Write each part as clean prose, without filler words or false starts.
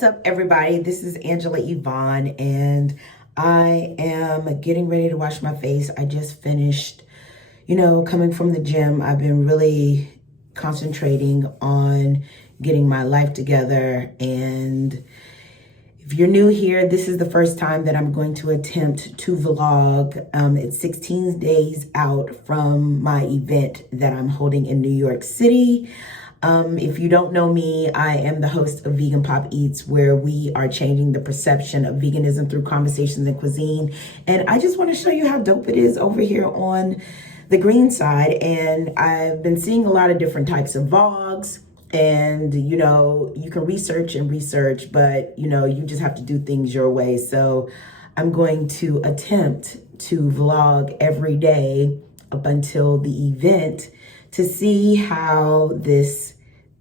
What's up, everybody? This is Angela Yvonne, and I am getting ready to wash my face. I just finished, coming from the gym. I've been really concentrating on getting my life together. And if you're new here, this is the first time that I'm going to attempt to vlog. It's 16 days out from my event that I'm holding in New York City. If you don't know me, I am the host of VeganPop Eats, where we are changing the perception of veganism through conversations and cuisine. And I just want to show you how dope it is over here on the green side. And I've been seeing a lot of different types of vlogs. And, you can research and research, but, you just have to do things your way. So I'm going to attempt to vlog every day up until the event to see how this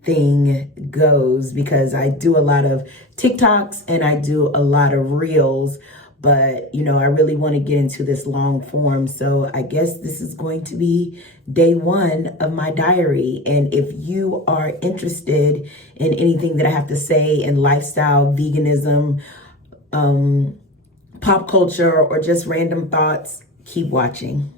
thing goes, because I do a lot of TikToks and I do a lot of reels, but I really want to get into this long form. So I guess this is going to be day one of my diary. And if you are interested in anything that I have to say in lifestyle, veganism, pop culture, or just random thoughts, keep watching.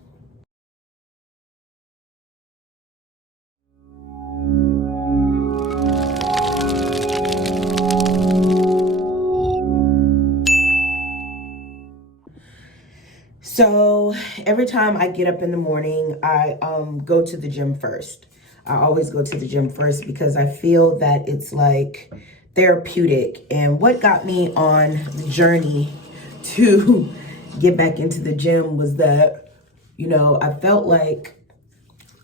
So every time I get up in the morning, I go to the gym first. I always go to the gym first because I feel that it's like therapeutic. And what got me on the journey to get back into the gym was that, I felt like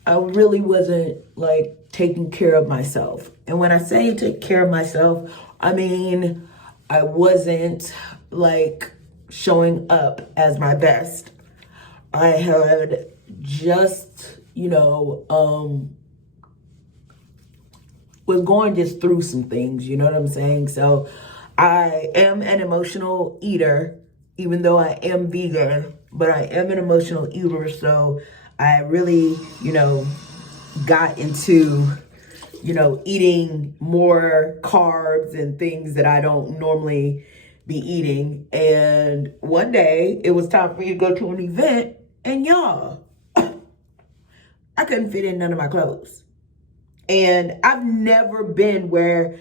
I really wasn't like taking care of myself. And when I say take care of myself, I mean, I wasn't like showing up as my best. I had just, was going just through some things, you know what I'm saying? So I am an emotional eater, even though I am vegan, but I am an emotional eater. So I really, got into, eating more carbs and things that I don't normally be eating. And one day it was time for me to go to an event, and y'all, I couldn't fit in none of my clothes. And I've never been where,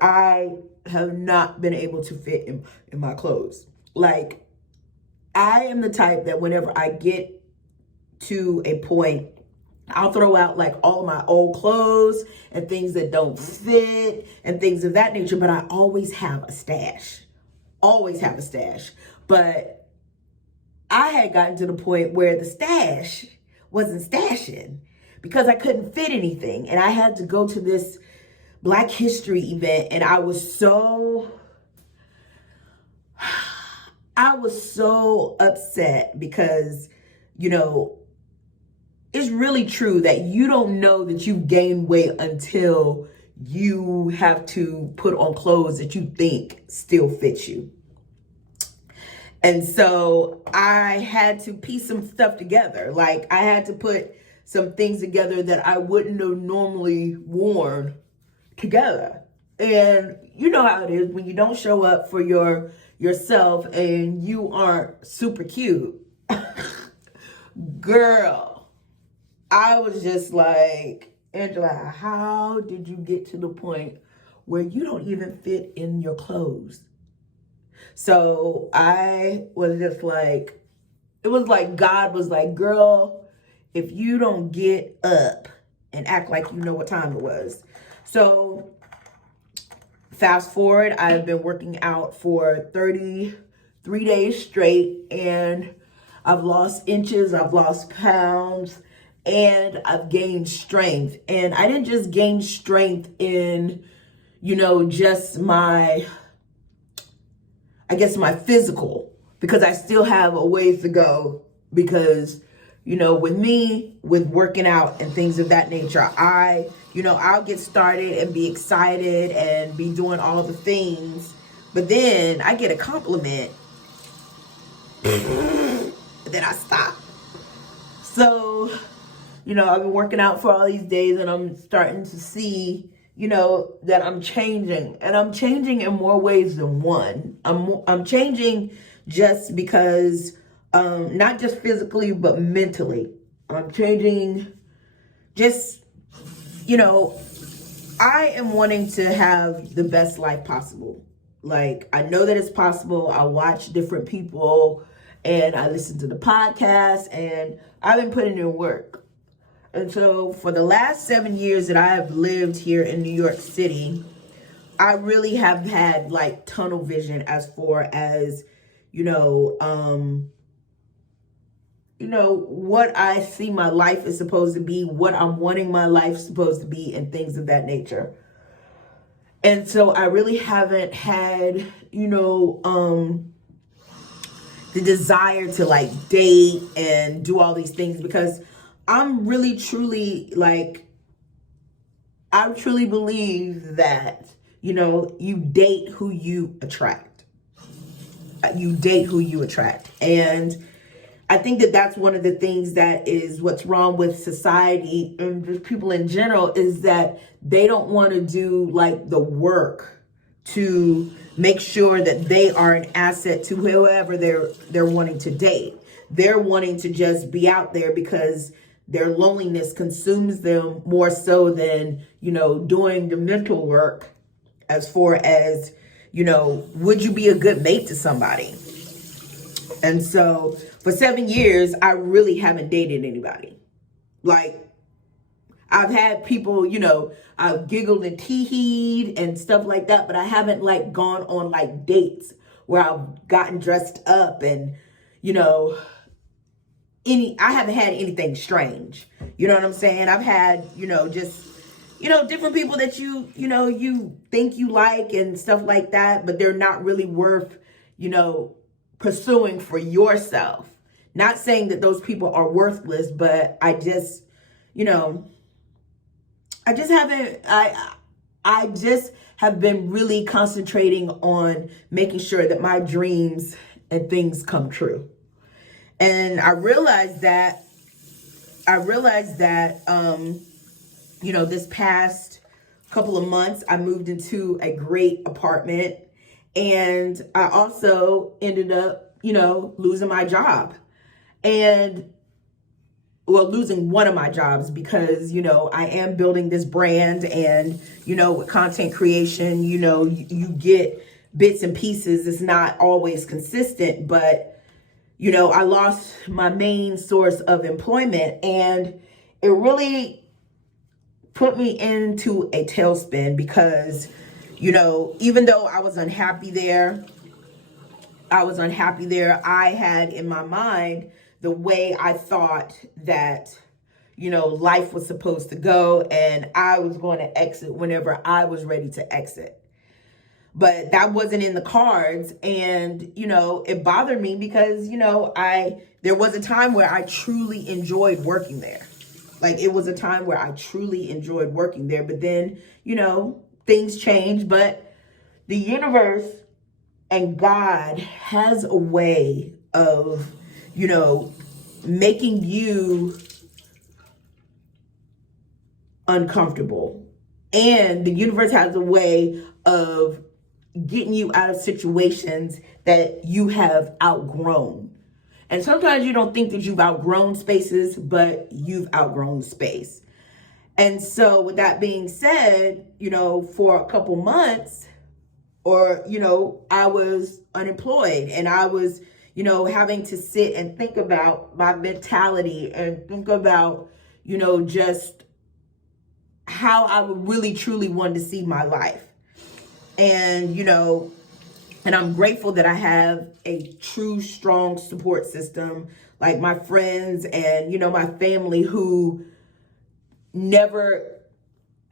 I have not been able to fit in my clothes. Like, I am the type that whenever I get to a point, I'll throw out like all of my old clothes and things that don't fit and things of that nature, but I always have a stash. Always have a stash. But I had gotten to the point where the stash wasn't stashing because I couldn't fit anything. And I had to go to this Black History event, and I was so upset because, it's really true that you don't know that you've gained weight until you have to put on clothes that you think still fit you. And so I had to piece some stuff together. Like, I had to put some things together that I wouldn't have normally worn together. And you know how it is when you don't show up for yourself and you aren't super cute. Girl, I was just like, Angela, how did you get to the point where you don't even fit in your clothes? So I was just like, it was like God was like, girl, if you don't get up and act like you know what time it was. So fast forward, I've been working out for 33 days straight, and I've lost inches, I've lost pounds, and I've gained strength. And I didn't just gain strength in, just my physical, because I still have a ways to go. Because, with me, with working out and things of that nature, I'll get started and be excited and be doing all the things. But then I get a compliment, and then I stop. So, I've been working out for all these days, and I'm starting to see, that I'm changing, and I'm changing in more ways than one. I'm changing just because, not just physically, but mentally. I'm changing just, I am wanting to have the best life possible. Like, I know that it's possible. I watch different people and I listen to the podcast, and I've been putting in work. And so for the last 7 years that I have lived here in New York City, I really have had like tunnel vision as far as, what I see my life is supposed to be, what I'm wanting my life supposed to be, and things of that nature. And so I really haven't had, the desire to like date and do all these things, because I'm really truly like, I truly believe that, you date who you attract. You date who you attract. And I think that that's one of the things that is what's wrong with society and just people in general, is that they don't want to do like the work to make sure that they are an asset to whoever they're wanting to date. They're wanting to just be out there because their loneliness consumes them more so than, doing the mental work as far as, would you be a good mate to somebody? And so for 7 years, I really haven't dated anybody. Like, I've had people, I've giggled and tee-heed and stuff like that, but I haven't like gone on like dates where I've gotten dressed up and, I haven't had anything strange. You know what I'm saying? I've had, just, different people that you think you like and stuff like that, but they're not really worth, pursuing for yourself. Not saying that those people are worthless, but I just I just have been really concentrating on making sure that my dreams and things come true. And I realized that this past couple of months, I moved into a great apartment, and I also ended up, losing my job, and losing one of my jobs, because, I am building this brand, and, with content creation, you get bits and pieces. It's not always consistent, but, I lost my main source of employment, and it really put me into a tailspin, because, even though I was unhappy there, I had in my mind the way I thought that, life was supposed to go, and I was going to exit whenever I was ready to exit. But that wasn't in the cards, and, it bothered me because, there was a time where I truly enjoyed working there. Like, it was a time where I truly enjoyed working there, but then, things change, but the universe and God has a way of, making you uncomfortable. And the universe has a way of getting you out of situations that you have outgrown. And sometimes you don't think that you've outgrown spaces, but you've outgrown space. And so with that being said, for a couple months, or, I was unemployed, and I was, having to sit and think about my mentality and think about, just how I would really truly want to see my life. And, and I'm grateful that I have a true, strong support system, like my friends and, my family, who never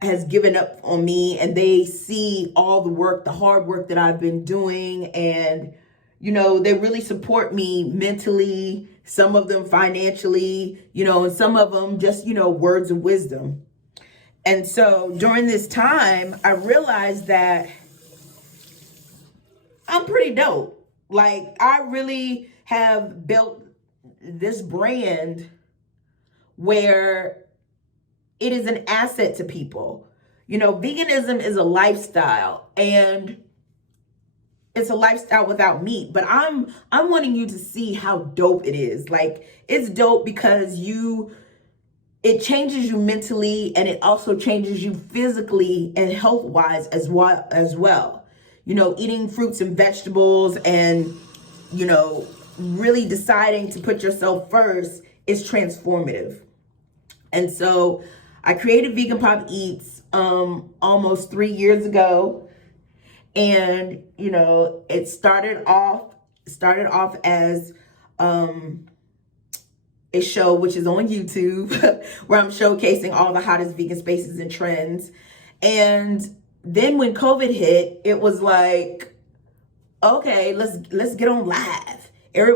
has given up on me, and they see all the work, the hard work that I've been doing, and, they really support me mentally, some of them financially, and some of them just, words of wisdom. And so during this time, I realized that I'm pretty dope. Like, I really have built this brand where it is an asset to people. veganism is a lifestyle, and it's a lifestyle without meat, but I'm wanting you to see how dope it is. Like, it's dope because it changes you mentally, and it also changes you physically and health wise as well. Eating fruits and vegetables, and really deciding to put yourself first is transformative. And so I created VeganPop Eats almost 3 years ago. And, it started off as a show, which is on YouTube, where I'm showcasing all the hottest vegan spaces and trends. And then when COVID hit, it was like, okay, let's get on live.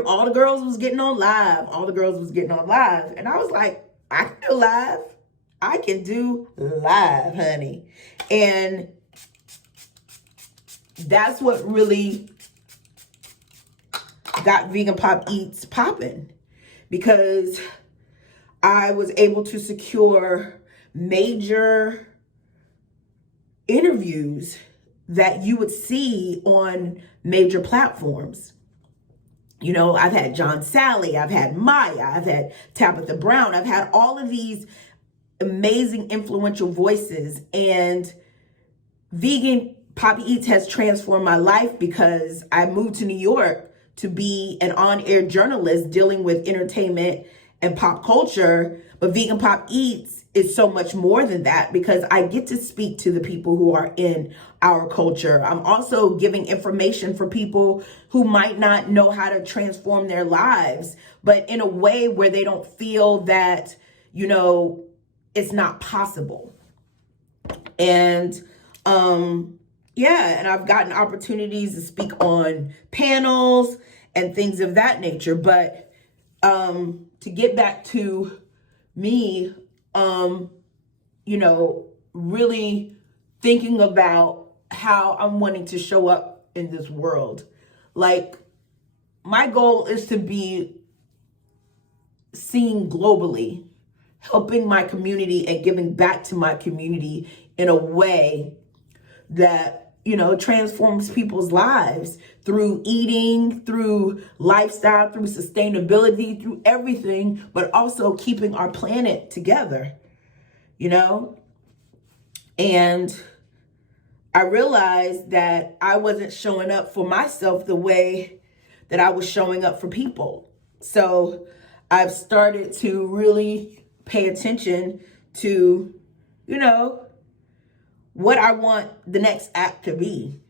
All the girls was getting on live. And I was like, I can do live. I can do live, honey. And that's what really got VeganPop Eats popping, because I was able to secure major interviews that you would see on major platforms. I've had John Sally, I've had Maya, I've had Tabitha Brown, I've had all of these amazing influential voices, and VeganPop Eats has transformed my life because I moved to New York to be an on-air journalist dealing with entertainment and pop culture. But VeganPop Eats is so much more than that, because I get to speak to the people who are in our culture. I'm also giving information for people who might not know how to transform their lives, but in a way where they don't feel that, it's not possible. And, and I've gotten opportunities to speak on panels and things of that nature. But to get back to me, really thinking about how I'm wanting to show up in this world. Like, my goal is to be seen globally, helping my community and giving back to my community in a way that, transforms people's lives through eating, through lifestyle, through sustainability, through everything, but also keeping our planet together, And I realized that I wasn't showing up for myself the way that I was showing up for people. So I've started to really pay attention to, what I want the next act to be,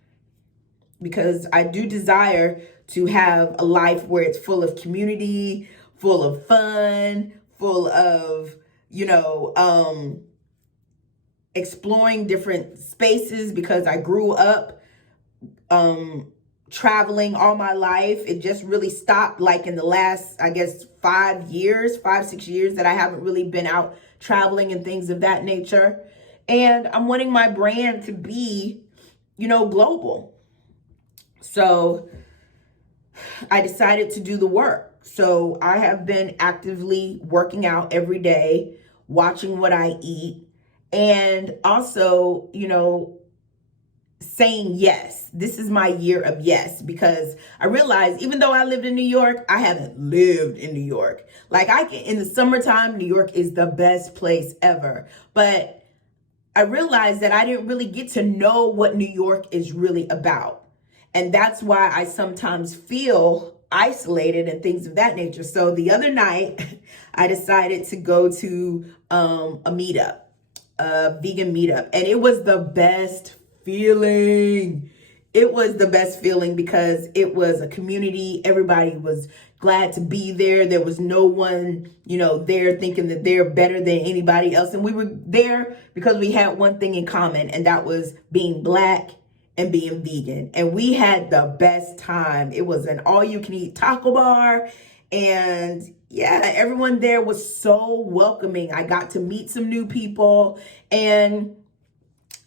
because I do desire to have a life where it's full of community, full of fun, full of, exploring different spaces, because I grew up traveling all my life. It just really stopped like in the last, 5, 6 years that I haven't really been out traveling and things of that nature. And I'm wanting my brand to be, global. So I decided to do the work. So I have been actively working out every day, watching what I eat, and also, saying yes. This is my year of yes, because I realized even though I lived in New York, I haven't lived in New York. Like, in the summertime, New York is the best place ever. But I realized that I didn't really get to know what New York is really about. And that's why I sometimes feel isolated and things of that nature. So the other night, I decided to go to a meetup, a vegan meetup. And it was the best feeling. It was the best feeling because it was a community. Everybody was glad to be there. There was no one, there thinking that they're better than anybody else. And we were there because we had one thing in common, and that was being Black and being vegan. And we had the best time. It was an all-you-can-eat taco bar. And yeah, everyone there was so welcoming. I got to meet some new people, and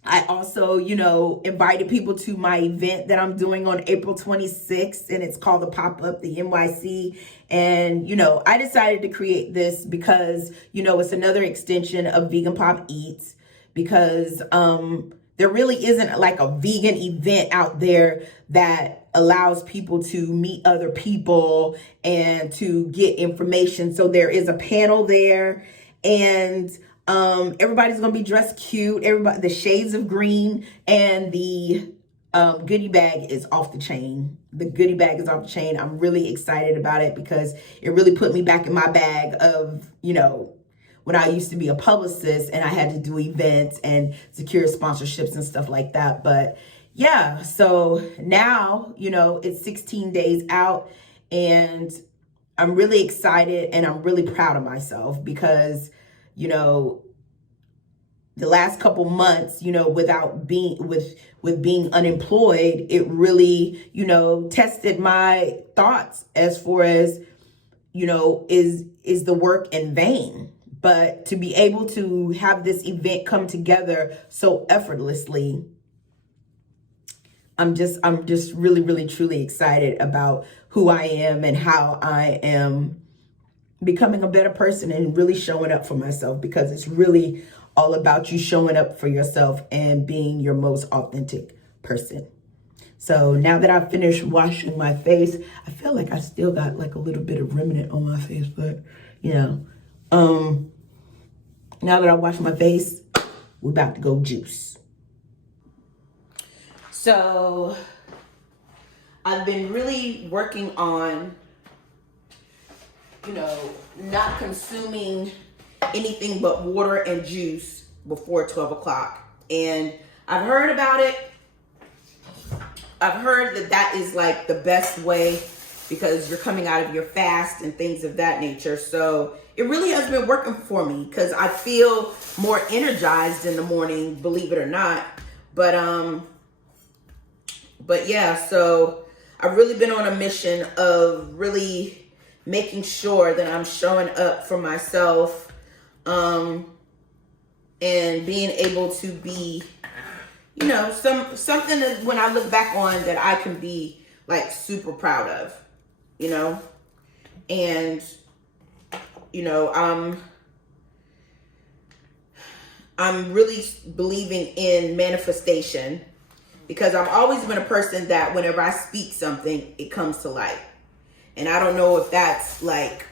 I also, invited people to my event that I'm doing on April 26th, and it's called the Pop-Up, the NYC. And, I decided to create this because, it's another extension of VeganPop Eats, because there really isn't like a vegan event out there that allows people to meet other people and to get information. So there is a panel there, and everybody's gonna be dressed cute. Everybody, the shades of green, and the goodie bag is off the chain. The goodie bag is off the chain. I'm really excited about it because it really put me back in my bag of, you know, when I used to be a publicist and I had to do events and secure sponsorships and stuff like that. But yeah, so now, you know, it's 16 days out, and I'm really excited and I'm really proud of myself because, you know, the last couple months, you know, without being with being unemployed, it really, you know, tested my thoughts as far as, you know, is the work in vain? But to be able to have this event come together so effortlessly, I'm just really, really, truly excited about who I am and how I am becoming a better person and really showing up for myself, because it's really all about you showing up for yourself and being your most authentic person. So now that I've finished washing my face, I feel like I still got like a little bit of remnant on my face, but you know, now that I washed my face, we're about to go juice. So I've been really working on, you know, not consuming anything but water and juice before 12 o'clock. And I've heard about it. I've heard that that is like the best way because you're coming out of your fast and things of that nature. So it really has been working for me because I feel more energized in the morning, believe it or not. But yeah, so I've really been on a mission of really making sure that I'm showing up for myself, and being able to be, you know, something that when I look back on that I can be like super proud of, you know. And you know, I'm really believing in manifestation because I've always been a person that whenever I speak something, it comes to life. And I don't know if that's like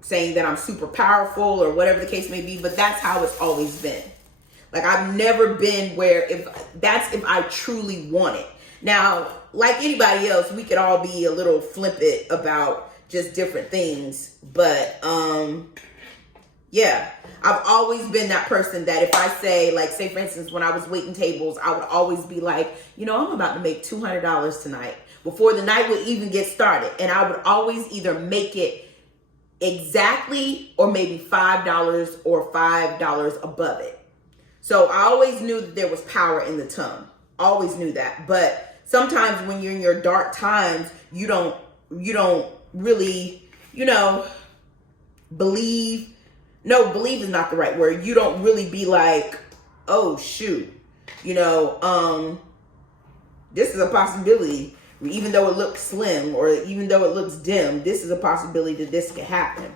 saying that I'm super powerful or whatever the case may be, but that's how it's always been. Like I've never been where if I truly want it. Now, like anybody else, we could all be a little flippant about just different things. But yeah, I've always been that person that if I say, like, say for instance, when I was waiting tables, I would always be like, you know, I'm about to make $200 tonight before the night would even get started. And I would always either make it exactly or maybe $5 or $5 above it. So I always knew that there was power in the tongue. Always knew that. But sometimes when you're in your dark times, you don't really, you know, believe. No, believe is not the right word. You don't really be like, oh shoot, you know, this is a possibility. Even though it looks slim or even though it looks dim, this is a possibility that this could happen.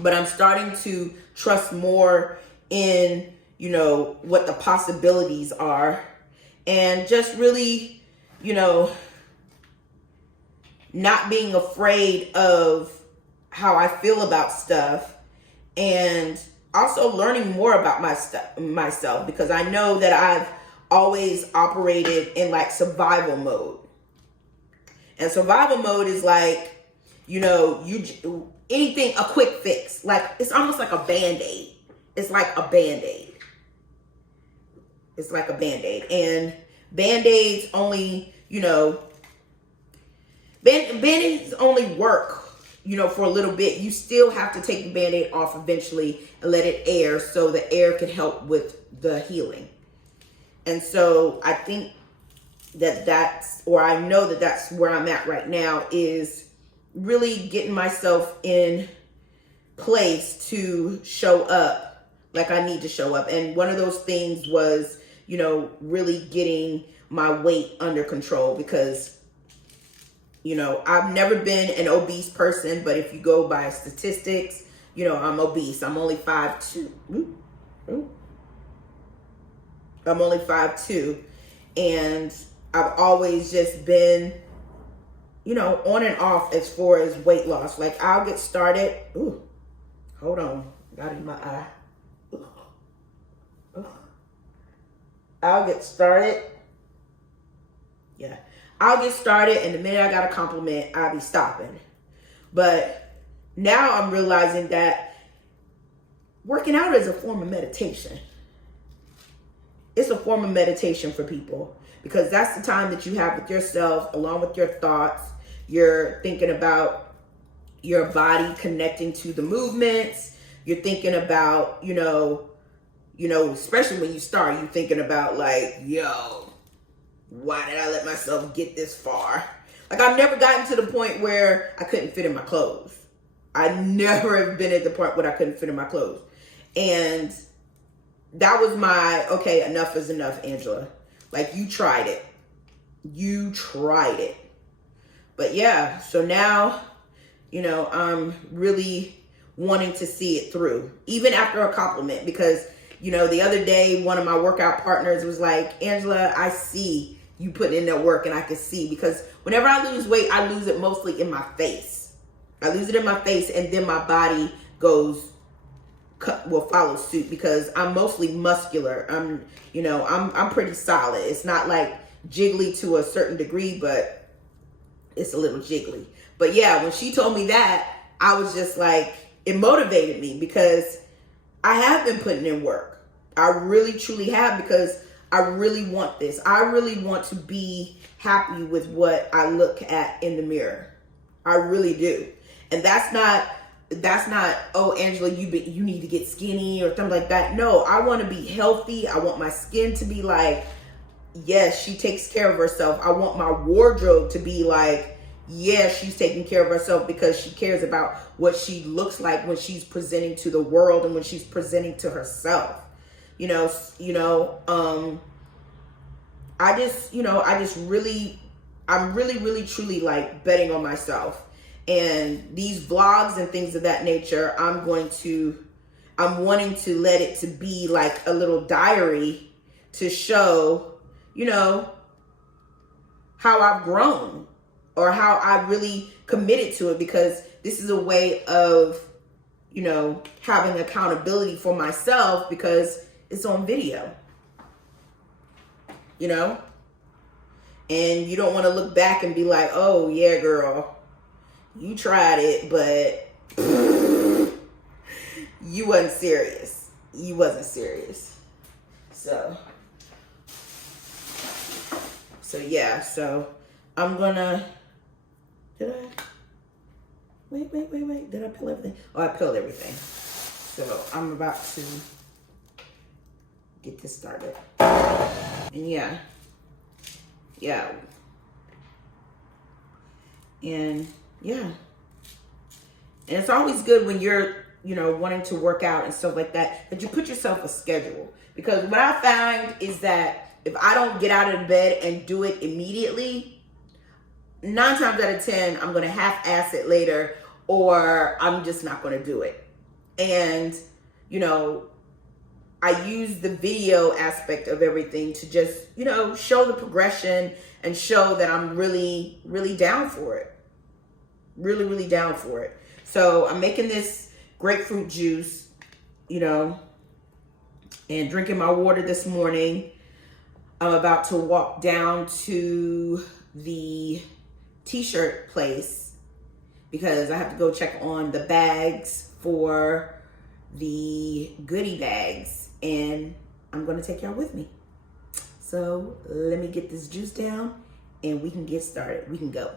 But I'm starting to trust more in, you know, what the possibilities are, and just really, you know, not being afraid of how I feel about stuff, and also learning more about myself, because I know that I've always operated in like survival mode. And survival mode is like, you know, anything, a quick fix. Like, it's almost like a Band-Aid. It's like a Band-Aid. It's like a Band-Aid. And Band-Aids only, you know, Band-Aids only work, you know, for a little bit. You still have to take the Band-Aid off eventually and let it air so the air can help with the healing. And so I think I know that that's where I'm at right now, is really getting myself in place to show up like I need to show up. And one of those things was, you know, really getting my weight under control, because, you know, I've never been an obese person, but if you go by statistics, you know, I'm obese. I'm only 5'2". I'm only 5'2", and I've always just been, you know, on and off as far as weight loss. Like, I'll get started. Ooh, hold on. Got it in my eye. I'll get started. Yeah. I'll get started, and the minute I got a compliment, I'll be stopping. But now I'm realizing that working out is a form of meditation. It's a form of meditation for people, because that's the time that you have with yourself, along with your thoughts. You're thinking about your body connecting to the movements. You're thinking about, you know, especially when you start, you're thinking about like, yo, why did I let myself get this far? Like, I've never gotten to the point where I couldn't fit in my clothes. I never have been at the point where I couldn't fit in my clothes. And that was my, okay, enough is enough, Angela. Like, you tried it. You tried it. But yeah, so now, you know, I'm really wanting to see it through, even after a compliment, because, you know, the other day, one of my workout partners was like, Angela, I see you putting in that work, and I can see, because whenever I lose weight, I lose it mostly in my face. I lose it in my face, and then my body will follow suit, because I'm mostly muscular. I'm pretty solid. It's not like jiggly to a certain degree, but it's a little jiggly. But yeah, when she told me that, I was just like, it motivated me, because I have been putting in work. I really truly have, because I really want this. I really want to be happy with what I look at in the mirror. I really do. And that's not, oh, Angela, you need to get skinny or something like that. No, I want to be healthy. I want my skin to be like, yes, she takes care of herself. I want my wardrobe to be like, yes, she's taking care of herself, because she cares about what she looks like when she's presenting to the world and when she's presenting to herself. I'm really truly like betting on myself. And these vlogs and things of that nature, I'm wanting to let it to be like a little diary to show, you know, how I've grown, or how I really committed to it, because this is a way of, you know, having accountability for myself, because it's on video, you know, and you don't want to look back and be like, oh yeah, girl, you tried it, but you wasn't serious. You wasn't serious. So yeah, so I'm gonna, wait, did I peel everything? Oh, I peeled everything. So I'm about to get this started. And yeah. And yeah. And it's always good when you're, you know, wanting to work out and stuff like that, that you put yourself a schedule. Because what I found is that if I don't get out of bed and do it immediately, 9 times out of 10, I'm going to half-ass it later, or I'm just not going to do it. And, you know, I use the video aspect of everything to just, you know, show the progression and show that I'm really, really down for it. Really, really down for it. So I'm making this grapefruit juice, you know, and drinking my water this morning. I'm about to walk down to the t-shirt place, because I have to go check on the bags for the goodie bags, and I'm going to take y'all with me. So let me get this juice down and we can get started. We can go.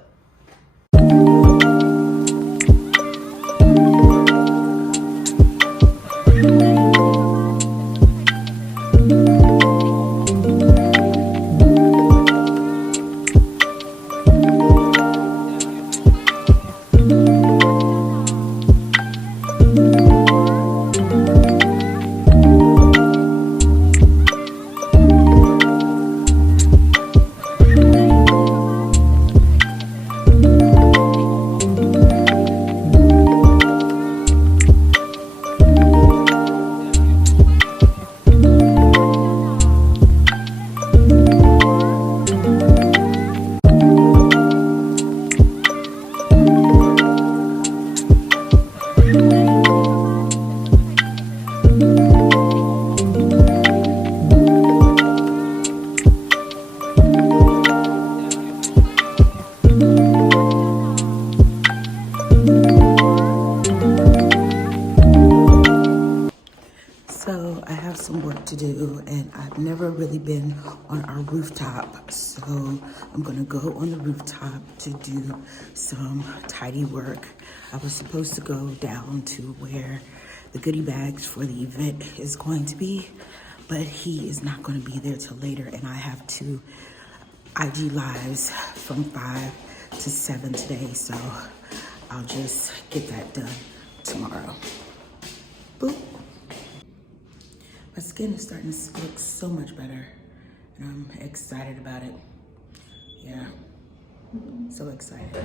to do, and I've never really been on our rooftop. So I'm gonna go on the rooftop to do some tidy work. I was supposed to go down to where the goodie bags for the event is going to be, but he is not going to be there till later, and I have two IG lives from 5 to 7 today, so I'll just get that done tomorrow. Boop. My skin is starting to look so much better, and I'm excited about it. Yeah, so excited.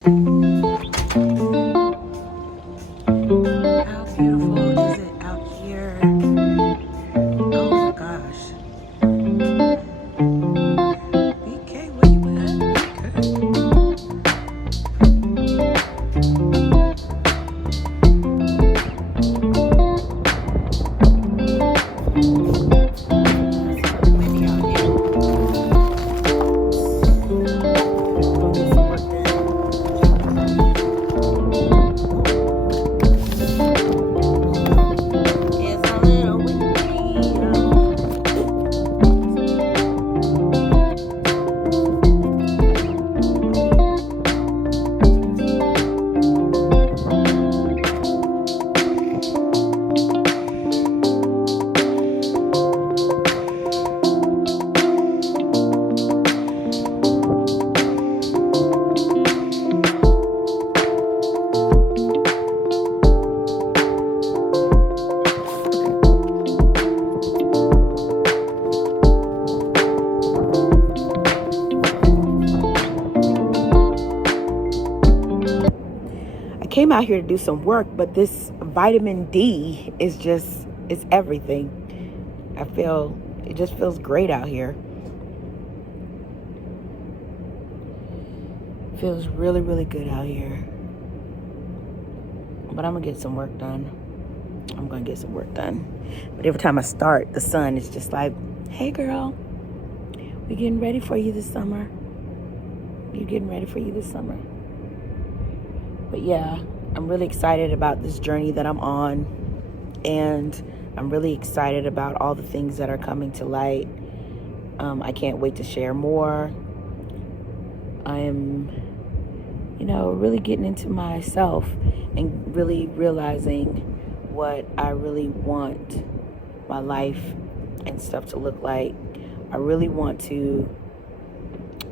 How beautiful is it out here? Oh my gosh. BK, where you at? Windy out here. Go get some work done. It's a little windy. Came out here to do some work, but this vitamin D is just, it's everything. It just feels great out here. Feels really, really good out here. But I'm gonna get some work done. But every time I start, the sun is just like, hey girl, we're getting ready for you this summer. But yeah, I'm really excited about this journey that I'm on, and I'm really excited about all the things that are coming to light. I can't wait to share more. I am, really getting into myself and really realizing what I really want my life and stuff to look like. I really want to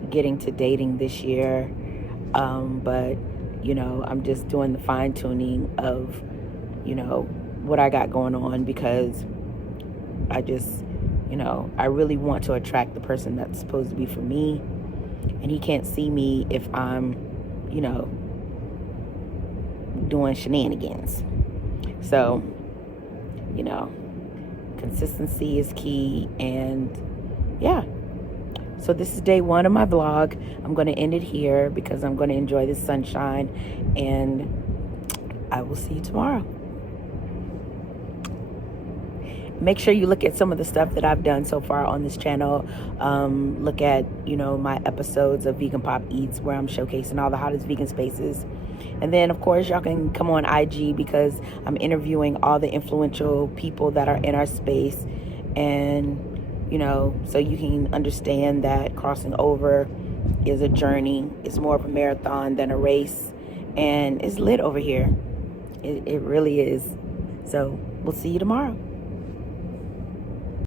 get into dating this year, but I'm just doing the fine tuning of, what I got going on, because I just, I really want to attract the person that's supposed to be for me, and he can't see me if I'm, doing shenanigans. So, consistency is key, and yeah. So this is day 1 of my vlog. I'm going to end it here because I'm going to enjoy the sunshine, and I will see you tomorrow. Make sure you look at some of the stuff that I've done so far on this channel. Look at, my episodes of VeganPop Eats, where I'm showcasing all the hottest vegan spaces. And then, of course, y'all can come on IG because I'm interviewing all the influential people that are in our space. And so you can understand that crossing over is a journey. It's more of a marathon than a race, and it's lit over here. It really is. So we'll see you tomorrow.